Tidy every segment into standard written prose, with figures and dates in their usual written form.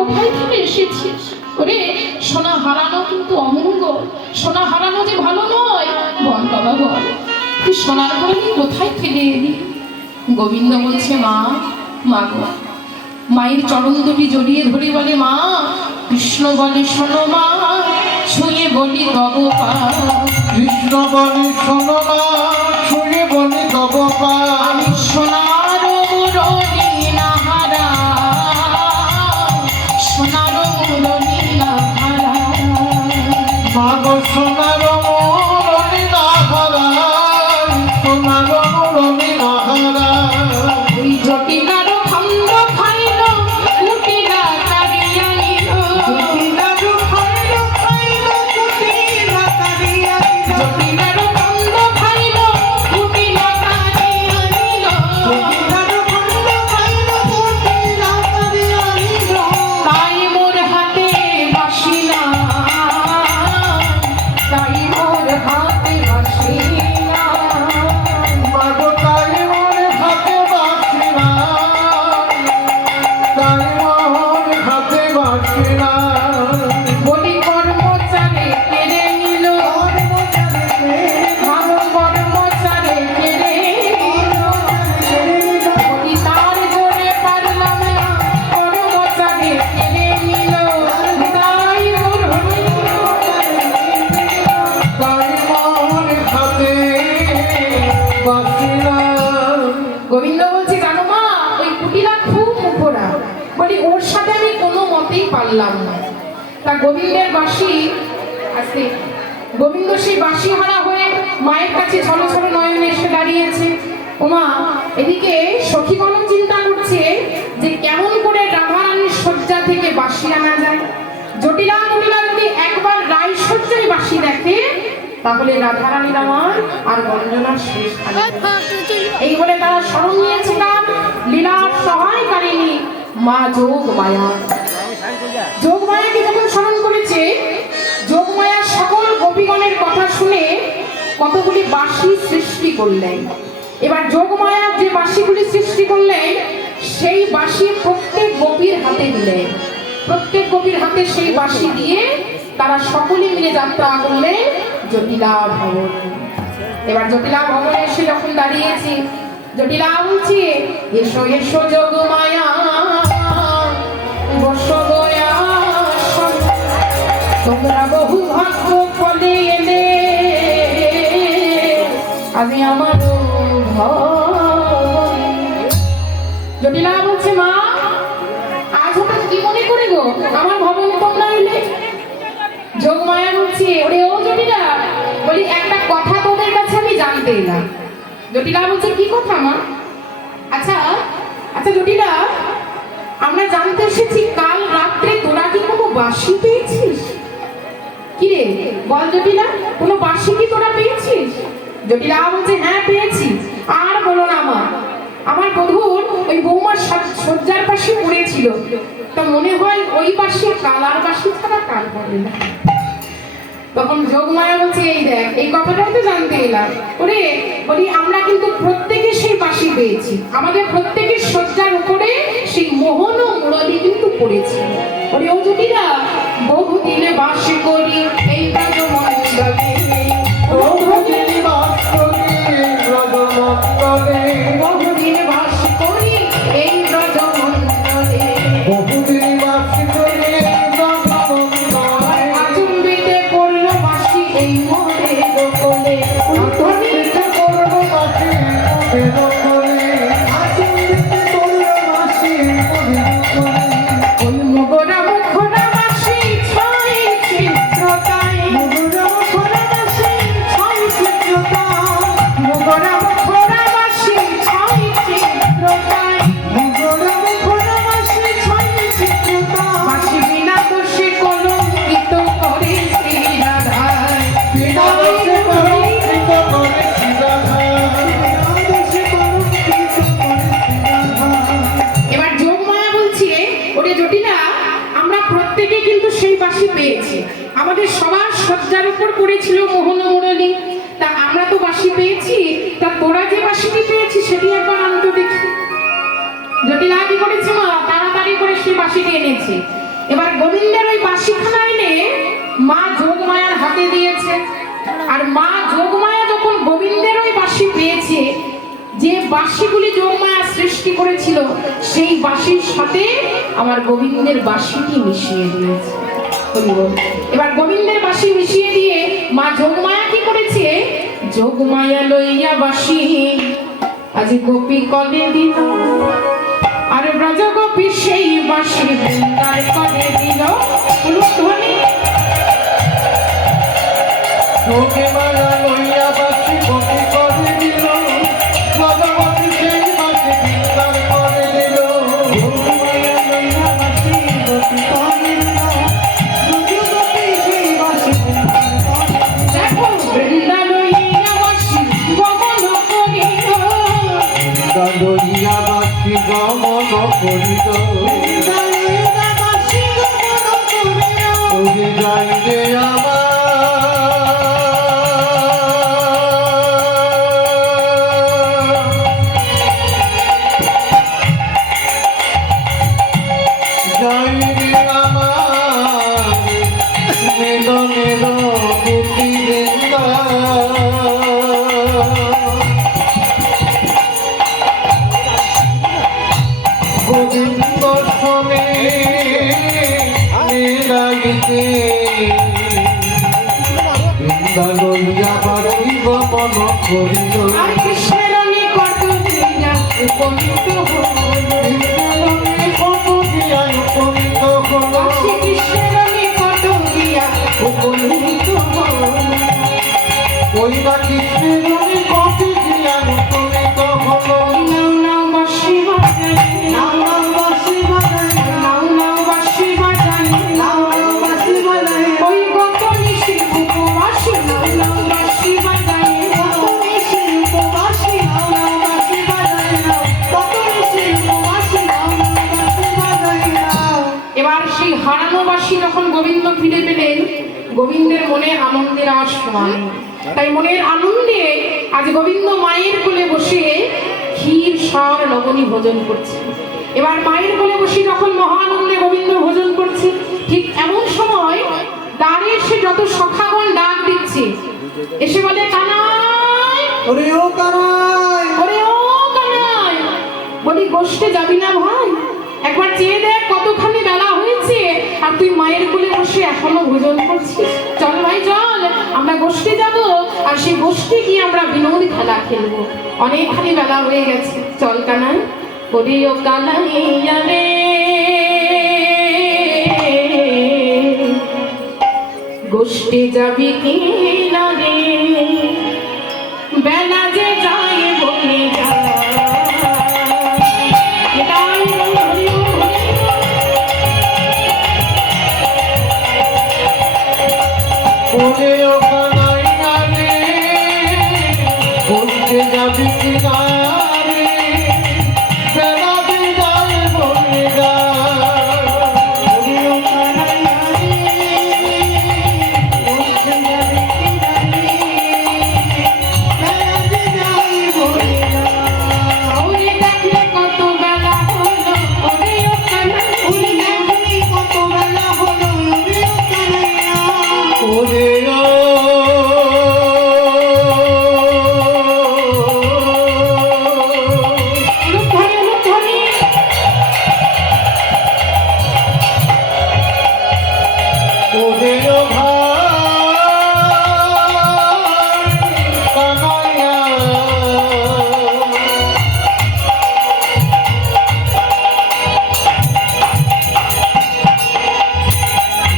কোথায় থেকে এসেছিস? ওরে সোনা হারানো কিন্তু অমঙ্গল, সোনা হারানো যে ভালো নয়। বল বাবা বল, তুই সোনার হরিণী কোথায় ফেলে এলি? গোবিন্দ বলছে, মা, মা গো। মায়ের চরণ দুটি জড়িয়ে ধরে বলে, মা। কৃষ্ণ বলে, শোনো মা, ছুঁয়ে বলি তব পা। কৃষ্ণ বলে, শোনো মা, ছুঁয়ে বলি তব পা। আমি সোনার মুরলী না হারা, সোনার মুরলী না হারা। মা গো, সোনার মুরলী না হারা, সোনার মুরলী না হারা। ওই জটিলার খন্ড খাইল, কুটিলা তাড়িয়া নিল। জটিলার খন্ড খাইল, কুটিলা তাড়িয়া নিল। জটিলার খন্ড খাইল, কুটিলা তাড়িয়া নিল। জটিলার খন্ড খাইল, কুটিলা তাড়িয়া নিল। তাই মোর হাতে বাঁশি নাই, তাই মোর হাতে বাঁশি নাই। মা গো, তাই মোর হাতে বাঁশি নাই, তাই মোর হাতে বাঁশি নাই। বলি কর্মচারে কেড়ে নিল, ভালো কর্মচারে কেড়ে নিল। বলি তার জোরে পারলাম না, কর্মচারে কেড়ে নিল। তাই মোর তাই মোর হাতে বাঁশি নাই। গোবিন্দ বলছে, জানো মা, ওই কুটিলা খুব মুখরা। বলি ওর সাথে আমি কোনো মতেই পারলাম না। তা গোবিন্দের বাঁশি আসতে, গোবিন্দ সেই বাঁশি হারা হয়ে মায়ের কাছে ছলো ছলো নয়নে এসে দাঁড়িয়েছে। ওমা, এদিকে সখীগণ চিন্তা করছে যে কেমন করে রাধারানীর শয্যা থেকে বাঁশি আনা যায়। জটিলা কুটিলা যদি একবার রায় শয্যায় বাঁশি দেখে, তাহলে রাধারানীর আমার আর বন্দনার শেষ থাকবে না। এই বলে তারা স্মরণ নিয়েছিলাম লীলার সহায়কারিণী মা যোগমায়া। যোগমায়াকে যখন স্মরণ করেছে, যোগমায়া সকল গোপীগণের কথা শুনে কতগুলি বাঁশি সৃষ্টি করলেন। এবার যোগমায়া যে বাঁশিগুলি সৃষ্টি করলেন, সেই বাঁশি প্রত্যেক গোপীর হাতে দিলেন। প্রত্যেক গোপীর হাতে সেই বাঁশি দিয়ে তারা সকলে মিলে যাত্রা করলেন জটিলা ভবন। এবার জটিলা ভবনে এসে যখন দাঁড়িয়েছি, জটিলা বলছে, এসো এসো যোগমায়া, বসো গয়া, তোমরা বহু ভাগ্য ফলে এলে, আমি আমার ভয়। জটিলা বলছে, মা, আজ হঠাৎ কি মনে করে গো আমার ভবনে তোমরা এলে? যোগমায়া বলছে, ওরে ও জটিলা, বলি একটা কথা তোদের কাছে আমি জানতে এলাম। জটিলা বলছে, কি কথা মা? আচ্ছা আচ্ছা জটিলা, আমরা জানতে এসেছি কাল রাত্রে তোরা কি কোনো বাঁশি পেয়েছিস? কি রে বল জটিলা, কোনো বাঁশি কি তোরা পেয়েছিস? জটিলা বলছে, হ্যাঁ পেয়েছি। আর বলো না মা, আমার বধূর ওই বৌমার শয্যার পাশে পড়েছিল, তা মনে হয় ওই বাঁশি কালার বাঁশি ছাড়া কাল পড়ে না। তখন যোগমায়া বলছে, এই দেখ, এই কথাটাই তো জানতে এলাম। ওরে বলি, আমরা কিন্তু প্রত্যেকে সেই বাঁশি পেয়েছি, আমাদের প্রত্যেকের শয্যার উপরে সেই মোহন ও মুরলী কিন্তু পড়েছে। ওরে ও জটিলা, বহুদিনে বাস করি এই ব্রজমণ্ডলে, বহুদিন বাস করি ব্রজমণ্ডলে, বহুদিন বাস করি এই ব্রজমণ্ডলে, বহুদিন বাস করি ব্রজমণ্ডলে। আচম্বিতে পড়ল বাঁশি এই মোরে দোকলে, আচম্বিতে পড়ল বাঁশি মোরে দোকলে, আচম্বিতে পড়ল বাঁশি মোরে দোকলে। ওই মুগরা মুখরা বাঁশি ছয় চিত্রতায়, মুগরা মুখরা বাঁশি ছয় চিত্রতায়, মুগরা মুখরা বাঁশি ছয় চিত্রতায়, মুগরা মুখরা বাঁশি ছয় চিত্রতায়। বাঁশি বিনা দোষে কলঙ্কিত করে শ্রী রাধায়, বিনা দোষে কলঙ্কিত করে শ্রী রাধায়, বিনা দোষে কলঙ্কিত করে শ্রী রাধায়। এবার যোগমায়া বলছে, ওরে জটিলা, আমরা প্রত্যেকে কিন্তু সেই বাঁশি পেয়েছি, আমাদের সবার শয্যার উপর পড়েছিল মোহন মুরলী। তা আমরা তো বাঁশি পেয়েছি, তা তোরা যে বাঁশিটি পেয়েছিস সেটি একবার আনতে দেখি। জটিলা কি করেছে মা, তাড়াতাড়ি করে সেই বাঁশিটি এনেছে। এবার গোবিন্দের ওই বাঁশিখানা এনে মা যোগমায়ার হাতে দিয়েছে। আর মা যোগমায়া যখন গোবিন্দের ওই বাঁশি পেয়েছে, যে বাঁশিগুলি যোগমায়া সৃষ্টি করেছিল সেই বাঁশির সাথে আমার গোবিন্দের বাঁশিটি মিশিয়ে দিয়েছে। এবার গোবিন্দের বাঁশি মিশিয়ে দিয়ে মা যোগমায়া কি করেছে, যোগমায়া লইয়া বাঁশি আজ গোপী কলে দিল, আর ব্রজ গোপী সেই বাঁশি বৃন্দার কলে দিল। ধ্বনি যোগমায়া লইয়া বাঁশি গোপী কলে দিল, ভগবতী সেই বাঁশি বৃন্দার কলে দিল। যোগমায়া লইয়া বাঁশি গোপী কলে দিল, ভগবতী সেই বাঁশি বৃন্দার কলে দিল। দেখো বৃন্দা লইয়া বাঁশি গমন করিল, বৃন্দা লইয়া বাঁশি গমন করিল, বৃন্দা লইয়া বাঁশি গমন করিল। ওরে যাইবে আমার যাইবে আমার মিলনের গতি বৃন্দা। গোবিন্দ শোনে লাগিতে বৃন্দা লইয়া বাড়ি গমন করিল, আর কৃষ্ণের নিকট দিয়া উপনীত হইল। কত গিয়ায় উপনীত হল, বাঁশি কৃষ্ণের নিকট দিয়া উপনীত হইল। ওই বা কৃষ্ণের কত গিয়ায় উপনীত হল। নাও নাও বাঁশি বাজাই, নাও নাও বাঁশি বাজাই, নাও নাও বাঁশি বাজাই, নাও নাও বাঁশি বাজাই, ওই গত নিশি উপবাসী নাও নাও বাঁশি বাজাই। কত নিশি উপবাসী নাও নাও বাঁশি বাজাই নাও, কত নিশি উপবাসী নাও নাও বাঁশি বাজাই নাও। এবার সেই হারানো বাঁশি যখন গোবিন্দ ফিরে পেলেন, গোবিন্দের মনে আনন্দের আর সমান। তাই মনের আনন্দে আজ গোবিন্দ মায়ের কোলে বসে ক্ষীর সার লবণী ভোজন করছে। এবার মায়ের কোলে বসে যখন মহানন্দে গোবিন্দ ভোজন করছে, ঠিক এমন সময় দ্বারে এসে যত সখাগণ ডাক দিচ্ছে, এসে বলে কানাই, ওরে ও কানাই, ওরে ও কানাই। বলি গোষ্ঠে যাবি না ভাই? একবার চেয়ে দেখ কতখানি বেলা হয়েছে আর তুই মায়ের কোলে বসে এখনো ভোজন করছিস। চল ভাই চল, আমরা গোষ্ঠে যাব, আর সেই গোষ্ঠে গিয়ে আমরা বিনোদ খেলা খেলবো। অনেকখানি বেলা হয়ে গেছে, চল কানাই। ওরে ও কানাইয়া রে, গোষ্ঠে যাবি কি না রে, বেলা যে যায় বলে যায়। এটাই হরি হরি। ওরে ও কানাইয়া রে, বলতে যাবি কি না রে, বেলা যে যায় বলে যায়। ওরে ও কানাইয়া রে, বলতে যাবি কি না রে, বেলা যে যায় বলে যায়। ওরে দেখলে কত বেলা হলো, ওরে ও কানাই। ওরে দেখলি কত বেলা হলো, ওরে ও কানাইয়া। ওরে ও লুকধানি লুকধানি। ওরে ও ভাই কানাইয়া,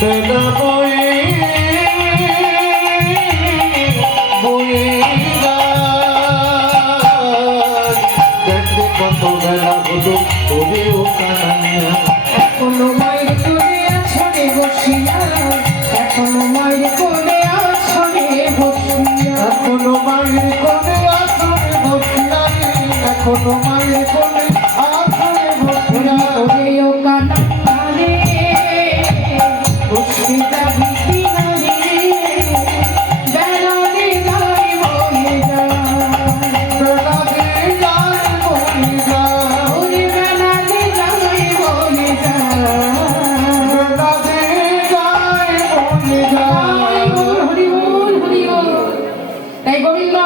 বেলা বয়ে বয়ে যায়, দেখলে কত বেলা হলো, ওরে ও কানাইয়া। এখনো মায়ের কোলে আছো রে বসিয়া, এখনো মায়ের কোলে আছো রে বসিয়া। এখনো মায়ের কোলে আসরে বসিয়া রে, এখনো মায়ের কোলে আসরে বসিয়া। ওরে ও কানাইয়া রে, গোষ্ঠে যাবি তাই গোবিন্দ